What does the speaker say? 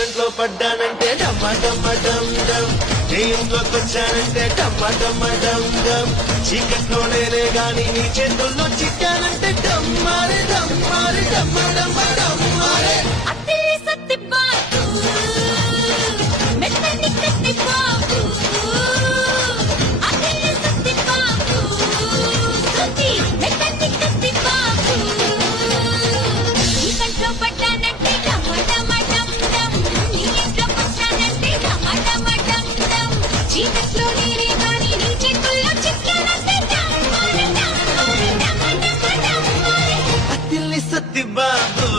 కంట్లో పడ్డానంటే డమ్మ డమ్మ డమ్ డమ్ నీ ఇంట్లోకి వచ్చానంటే డమ్మ డమ్మ డమ్ డమ్ చీకట్లో నేనే గాని నీ చేతుల్లో చిక్కానంటే డమ్మారే డమ్మారే డమ్మ డమ్మ డమ్మారే అత్తిలి సత్తి బాబు మెత్తని కత్తి బాబు అత్తిలి సత్తి బాబు సత్తి మెత్తని కత్తి బాబు ఈ కంట్లో పడ్డానంటే డమ డమ డమ్ డమ్ నీ ఇంట్లో వచ్చానంటే డమ డమ డమ్ డమ్ చీకట్లో నేనే గాని నీ చేతుల్లో చిక్కానంటే డమ్మారే డమ్మారే డమ డమ డమ్మారే అత్తిల్లి సత్తి బాబు